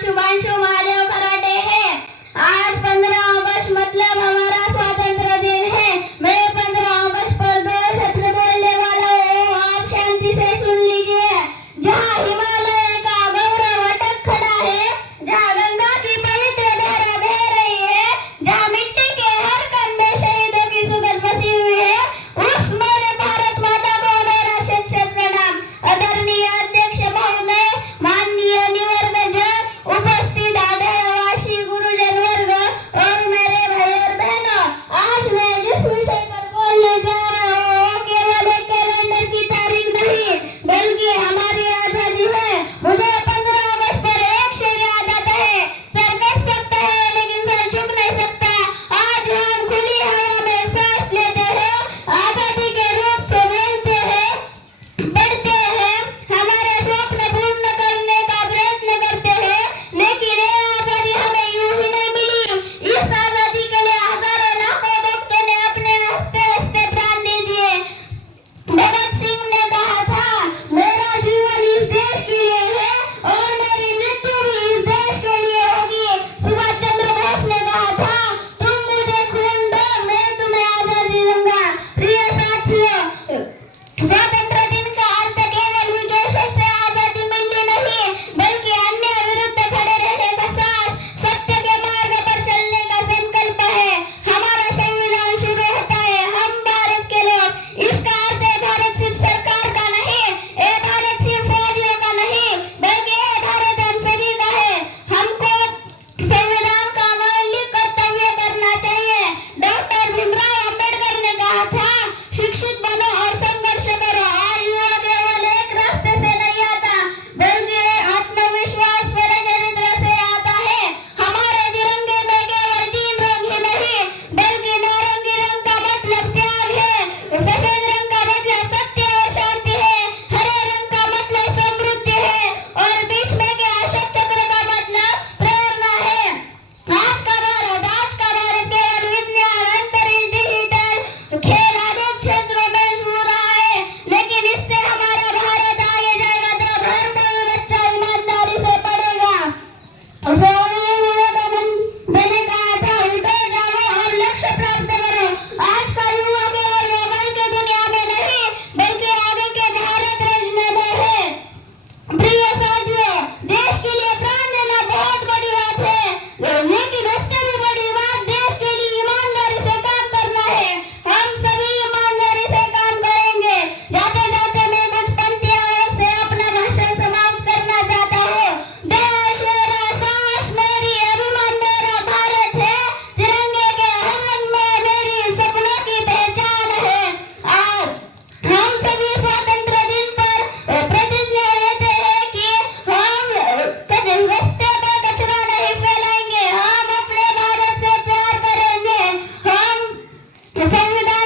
शुभांशु महादेव खराटे है। आज 15 अगस्त मतलब हमारा स्वातंत्र दिन है। मैं 15 अगस्त पर 2 शब्द बोलने वाला हूँ, आप शांति से सुन लीजिए। जहाँ हिमालय का गौरव अटक खड़ा है, जहाँ गंगा की पवित्र धारा बह रही है, जहाँ मिट्टी के हर कण में शहीदों की सुगंध बसी हुई है, उस मेरे भारत माता को मेरा शत शत प्रणाम। आदरणीय अध्यक्ष महोदय, माननीय निवर्तजन, उपस्थित आदरणवासी गुरुजन वर्ग और मेरे भाई और बहनों, आज मैं जिस विषय पर बोलने जा रहा हूँ वो केवल एक कैलेंडर की तारीख नहीं बल्कि हमारी आजादी है। मुझे 15 अगस्त पर एक शेर याद आता है, सर कट सकता है लेकिन सर झुक नहीं सकता। आज हम खुली हवा में सांस लेते हैं, आजादी के रूप से मिलते हैं, बढ़ते हैं, हमारे स्वप्न पूर्ण करने का प्रयत्न करते हैं, लेकिन ये आजादी हमें यूं ही नहीं मिली। इस आजादी के लिए हजारों लाखों भक्तों ने अपने हंसते हंसते प्राण दे दिए। भगत सिंह ने कहा था, मेरा जीवन इस देश के लिए है और मेरी मृत्यु भी इस देश के लिए होगी। सुभाष चंद्र बोस ने कहा था, तुम मुझे खून दो, मैं तुम्हें आजादी दूंगा। प्रिय साथियों, स्वतंत्र दिन का अर्थ केवल विजयों से आजादी मिलनी नहीं बल्कि अन्याय विरुद्ध खड़े रहने का साहस, सत्य के मार्ग पर चलने का संकल्प है। हमारा संविधान शुरू होता है, हम भारत के लोग। इसका अर्थ है भारत सिर्फ सरकार का नहीं, ये भारत सिर्फ फौजियों का नहीं बल्कि ये भारत हम सभी का है। हमको संविधान का मौलिक कर्तव्य करना चाहिए। डॉक्टर भीमराव अंबेडकर ने कहा था, शिक्षित बनो और संघर्ष करो। आज युवा केवल एक रास्ते से नहीं आता बल्कि आत्मविश्वास पर चरित्र से आता है। हमारे तिरंगे में केवल 3 रंग ही नहीं बल्कि नारंगी रंग का मतलब त्याग है, सफेद रंग का मतलब सत्य और शांति है, हरे रंग का मतलब समृद्धि है और बीच में के अशोक चक्र का मतलब प्रेरणा है। आज का भारत केवल विज्ञान, अंतरिक्ष, डिजिटल, खेल आदि क्षेत्रों में छू रहा है, लेकिन इससे हमारा भारत आगे जाएगा तब हर कोई बच्चा ईमानदारी से पढ़ेगा। स्वामी विवेकानंद ने कहा था, उठो जाओ और लक्ष्य प्राप्त करो। आज का युवा केवल मोबाइल की दुनिया में नहीं बल्कि आगे के भारत रचने में है। प्रिय साथियों, देश के लिए प्राण देना बहुत बड़ी बात है, लेकिन उससे भी बड़ी बात देश के लिए ईमानदारी से काम करना है। हम सभी ईमानदारी से काम करेंगे। जाते जाते मैं कुछ पंक्तियों से अपना भाषण समाप्त करना चाहता हूँ। देश मेरा, साहस मेरी, अभिमान मेरा भारत है, तिरंगे के हर रंग में मेरी सपनों की पहचान है। और हम सभी स्वतंत्र दिन पर प्रतिज्ञा लेते हैं कि हम रास्ते पर कचरा नहीं फैलाएंगे, हम अपने भारत से प्यार करेंगे, हम संविधान